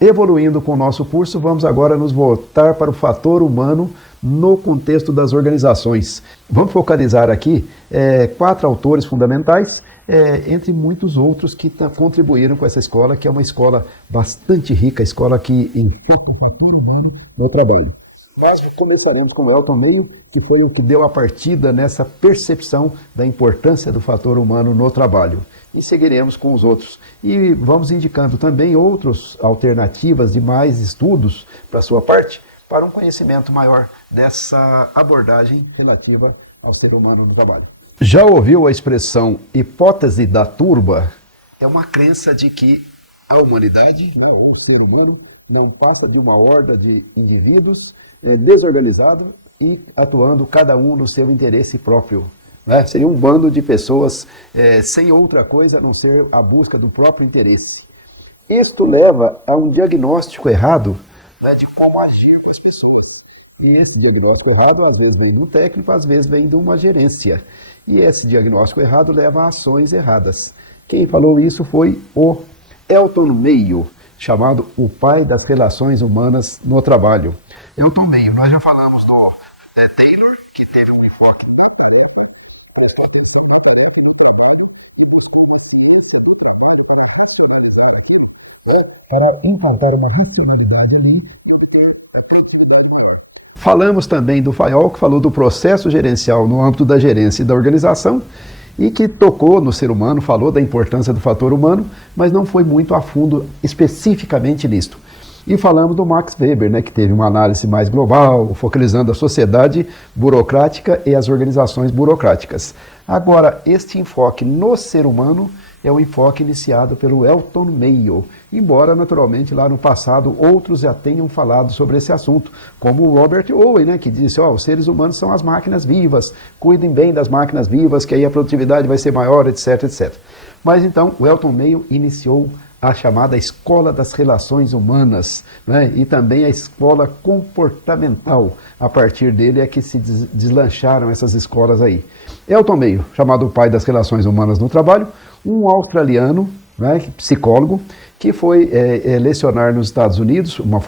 Evoluindo com o nosso curso, vamos agora nos voltar para o fator humano no contexto das organizações. Vamos focalizar aqui 4 autores fundamentais, entre muitos outros que contribuíram com essa escola, que é uma escola bastante rica, a escola que no trabalho. Nós começaremos com o Elton Meio, que foi o que deu a partida nessa percepção da importância do fator humano no trabalho. E seguiremos com os outros. E vamos indicando também outras alternativas de mais estudos para a sua parte, para um conhecimento maior dessa abordagem relativa ao ser humano no trabalho. Já ouviu a expressão hipótese da turba? É uma crença de que a humanidade, o ser humano, não passa de uma horda de indivíduos desorganizado e atuando cada um no seu interesse próprio. Seria um bando de pessoas sem outra coisa a não ser a busca do próprio interesse. Isto leva a um diagnóstico errado de como agir as pessoas. E esse diagnóstico errado às vezes vem do técnico, às vezes vem de uma gerência. E esse diagnóstico errado leva a ações erradas. Quem falou isso foi o Elton Meio, chamado o pai das relações humanas no trabalho. Elton Meio, nós já falamos do Taylor, que teve um enfoque para encontrar uma funcionalidade ali. Falamos também do Fayol, que falou do processo gerencial no âmbito da gerência e da organização, e que tocou no ser humano, falou da importância do fator humano, mas não foi muito a fundo especificamente nisto. E falamos do Max Weber, que teve uma análise mais global, focalizando a sociedade burocrática e as organizações burocráticas. Agora, este enfoque no ser humano é o enfoque iniciado pelo Elton Meio, embora, naturalmente, lá no passado, outros já tenham falado sobre esse assunto, como o Robert Owen, que disse, os seres humanos são as máquinas vivas, cuidem bem das máquinas vivas, que aí a produtividade vai ser maior, etc, etc. Mas, então, o Elton Meio iniciou a chamada Escola das Relações Humanas, e também a Escola Comportamental. A partir dele é que se deslancharam essas escolas aí. Elton Meio, chamado o pai das relações humanas no trabalho, um australiano, psicólogo, que foi lecionar nos Estados Unidos, uma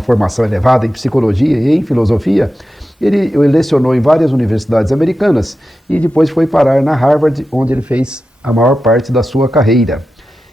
formação elevada em psicologia e em filosofia. Ele lecionou em várias universidades americanas e depois foi parar na Harvard, onde ele fez a maior parte da sua carreira.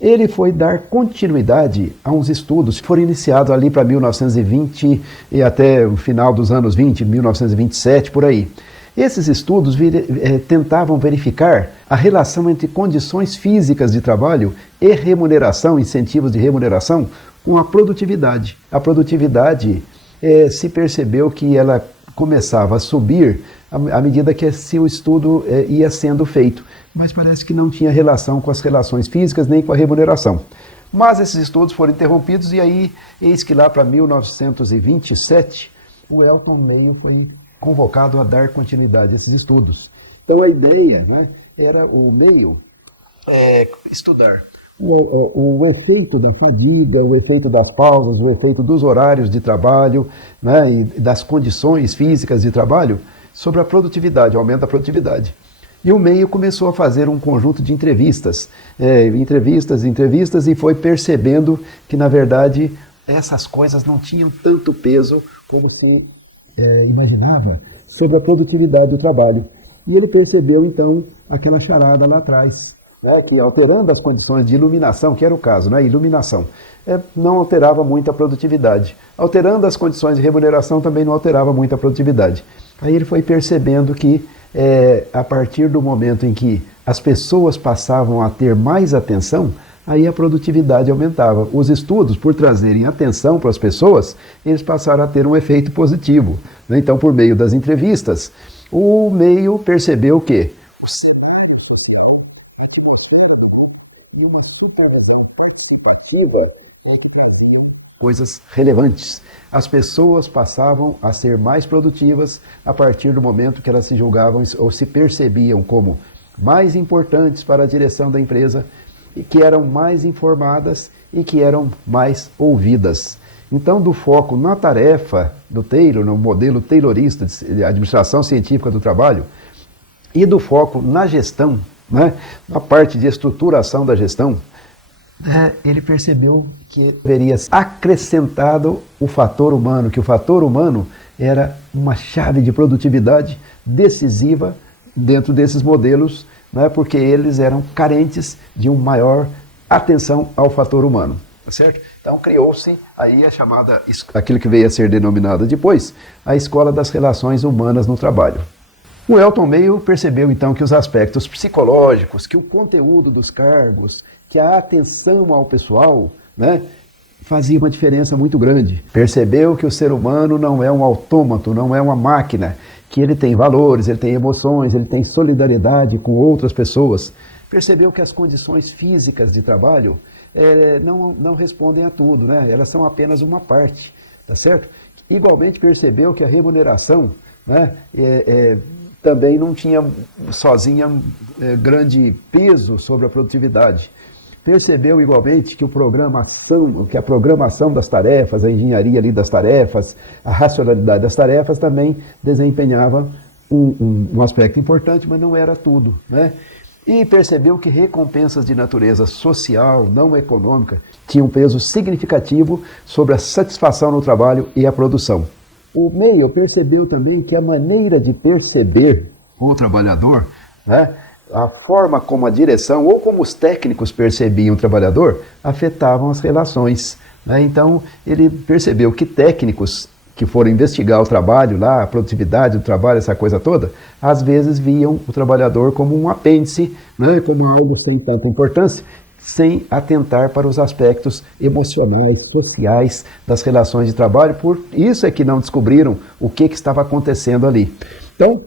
Ele foi dar continuidade a uns estudos que foram iniciados ali para 1920 e até o final dos anos 20, 1927, por aí. Esses estudos tentavam verificar a relação entre condições físicas de trabalho e remuneração, incentivos de remuneração, com a produtividade. A produtividade se percebeu que ela começava a subir à medida que o estudo ia sendo feito, mas parece que não tinha relação com as relações físicas nem com a remuneração. Mas esses estudos foram interrompidos e aí, eis que lá para 1927, o Elton Meio foi convocado a dar continuidade a esses estudos. Então a ideia era o Meio estudar o efeito da fadiga, o efeito das pausas, o efeito dos horários de trabalho, e das condições físicas de trabalho sobre a produtividade, o aumento da produtividade. E o Meio começou a fazer um conjunto de entrevistas, e foi percebendo que, na verdade, essas coisas não tinham tanto peso como se imaginava sobre a produtividade do trabalho. E ele percebeu, então, aquela charada lá atrás, que alterando as condições de iluminação, que era o caso, iluminação, não alterava muito a produtividade. Alterando as condições de remuneração também não alterava muito a produtividade. Aí ele foi percebendo que, a partir do momento em que as pessoas passavam a ter mais atenção, aí a produtividade aumentava. Os estudos, por trazerem atenção para as pessoas, eles passaram a ter um efeito positivo. Então, por meio das entrevistas, o Meio percebeu que o ser humano social uma superação participativa coisas relevantes. As pessoas passavam a ser mais produtivas a partir do momento que elas se julgavam ou se percebiam como mais importantes para a direção da empresa e que eram mais informadas e que eram mais ouvidas. Então, do foco na tarefa do Taylor, no modelo taylorista de administração científica do trabalho, e do foco na gestão, na parte de estruturação da gestão, ele percebeu que deveria ser acrescentado o fator humano, que o fator humano era uma chave de produtividade decisiva dentro desses modelos, né, porque eles eram carentes de uma maior atenção ao fator humano. Certo? Então criou-se aí a chamada, aquilo que veio a ser denominada depois, a Escola das Relações Humanas no Trabalho. O Elton Mayo percebeu então que os aspectos psicológicos, que o conteúdo dos cargos, que a atenção ao pessoal, né, fazia uma diferença muito grande. Percebeu que o ser humano não é um autômato, não é uma máquina, que ele tem valores, ele tem emoções, ele tem solidariedade com outras pessoas. Percebeu que as condições físicas de trabalho não respondem a tudo, né? Elas são apenas uma parte, tá certo? Igualmente percebeu que a remuneração, né, também não tinha sozinha grande peso sobre a produtividade. Percebeu igualmente que a programação das tarefas, a engenharia ali das tarefas, a racionalidade das tarefas também desempenhava um aspecto importante, mas não era tudo, né? E percebeu que recompensas de natureza social, não econômica, tinham um peso significativo sobre a satisfação no trabalho e a produção. O Mayo percebeu também que a maneira de perceber o trabalhador, né, a forma como a direção ou como os técnicos percebiam o trabalhador, afetavam as relações, né? Então, ele percebeu que técnicos que foram investigar o trabalho lá, a produtividade do trabalho, essa coisa toda, às vezes viam o trabalhador como um apêndice, né, como algo sem tanta importância, sem atentar para os aspectos emocionais, sociais das relações de trabalho. Por isso é que não descobriram o que estava acontecendo ali. Então,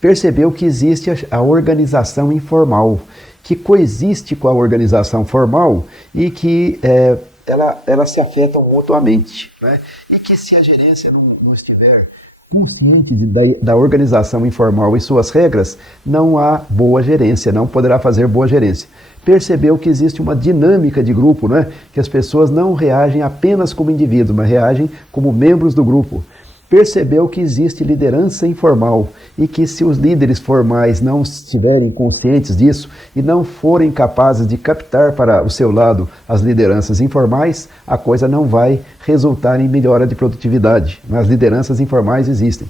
percebeu que existe a organização informal, que coexiste com a organização formal e que elas se afetam mutuamente, né? E que se a gerência não estiver consciente da organização informal e suas regras, não há boa gerência, não poderá fazer boa gerência. Percebeu que existe uma dinâmica de grupo, né? Que as pessoas não reagem apenas como indivíduos, mas reagem como membros do grupo. Percebeu que existe liderança informal e que se os líderes formais não estiverem conscientes disso e não forem capazes de captar para o seu lado as lideranças informais, a coisa não vai resultar em melhora de produtividade. As lideranças informais existem.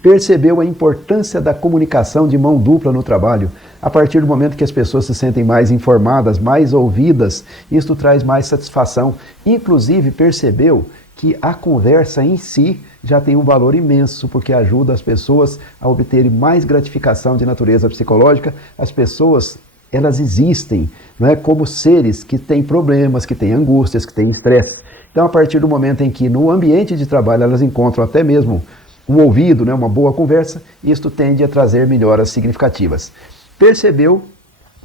Percebeu a importância da comunicação de mão dupla no trabalho. A partir do momento que as pessoas se sentem mais informadas, mais ouvidas, isto traz mais satisfação. Inclusive percebeu que a conversa em si já tem um valor imenso, porque ajuda as pessoas a obterem mais gratificação de natureza psicológica. As pessoas, elas existem, não é, como seres que têm problemas, que têm angústias, que têm estresse. Então, a partir do momento em que no ambiente de trabalho elas encontram até mesmo um ouvido, né, uma boa conversa, isto tende a trazer melhoras significativas. Percebeu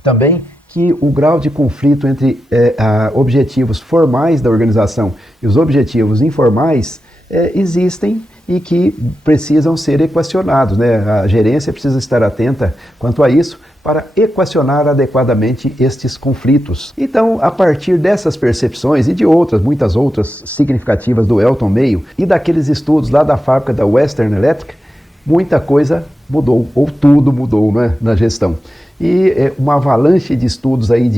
também que o grau de conflito entre objetivos formais da organização e os objetivos informais existem e que precisam ser equacionados, né? A gerência precisa estar atenta quanto a isso para equacionar adequadamente estes conflitos. Então, a partir dessas percepções e de outras, muitas outras significativas do Elton Mayo e daqueles estudos lá da fábrica da Western Electric, muita coisa mudou, ou tudo mudou, né, na gestão. E uma avalanche de estudos aí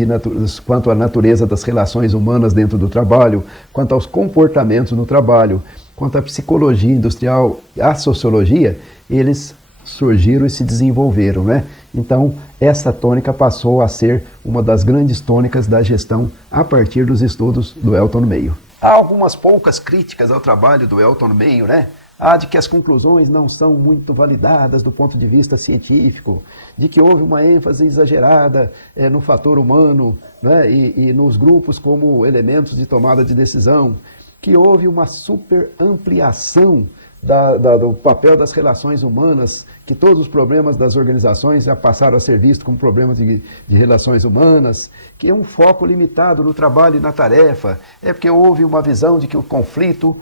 quanto à natureza das relações humanas dentro do trabalho, quanto aos comportamentos no trabalho, quanto à psicologia industrial, à sociologia, eles surgiram e se desenvolveram, né? Então, essa tônica passou a ser uma das grandes tônicas da gestão a partir dos estudos do Elton Mayo. Há algumas poucas críticas ao trabalho do Elton Mayo, né? De que as conclusões não são muito validadas do ponto de vista científico, de que houve uma ênfase exagerada no fator humano, né, e nos grupos como elementos de tomada de decisão, que houve uma super ampliação do papel das relações humanas, que todos os problemas das organizações já passaram a ser vistos como problemas de relações humanas, que é um foco limitado no trabalho e na tarefa, porque houve uma visão de que o conflito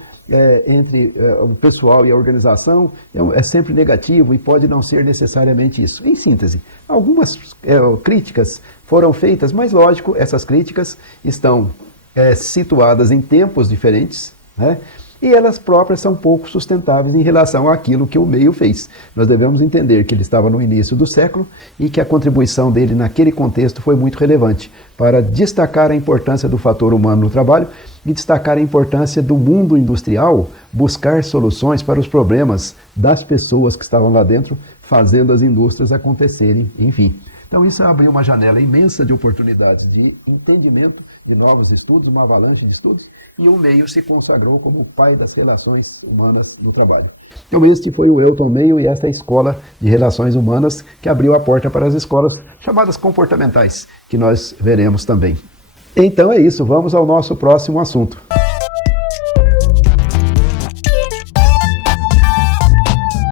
entre o pessoal e a organização é sempre negativo e pode não ser necessariamente isso. Em síntese, algumas críticas foram feitas, mas lógico, essas críticas estão situadas em tempos diferentes, né? e elas próprias são pouco sustentáveis em relação àquilo que o meio fez. Nós devemos entender que ele estava no início do século e que a contribuição dele naquele contexto foi muito relevante para destacar a importância do fator humano no trabalho e destacar a importância do mundo industrial buscar soluções para os problemas das pessoas que estavam lá dentro, fazendo as indústrias acontecerem, enfim. Então isso abriu uma janela imensa de oportunidades de entendimento de novos estudos, uma avalanche de estudos, e o Mayo se consagrou como o pai das relações humanas no trabalho. Então este foi o Elton Mayo e esta escola de relações humanas que abriu a porta para as escolas chamadas comportamentais, que nós veremos também. Então é isso, vamos ao nosso próximo assunto.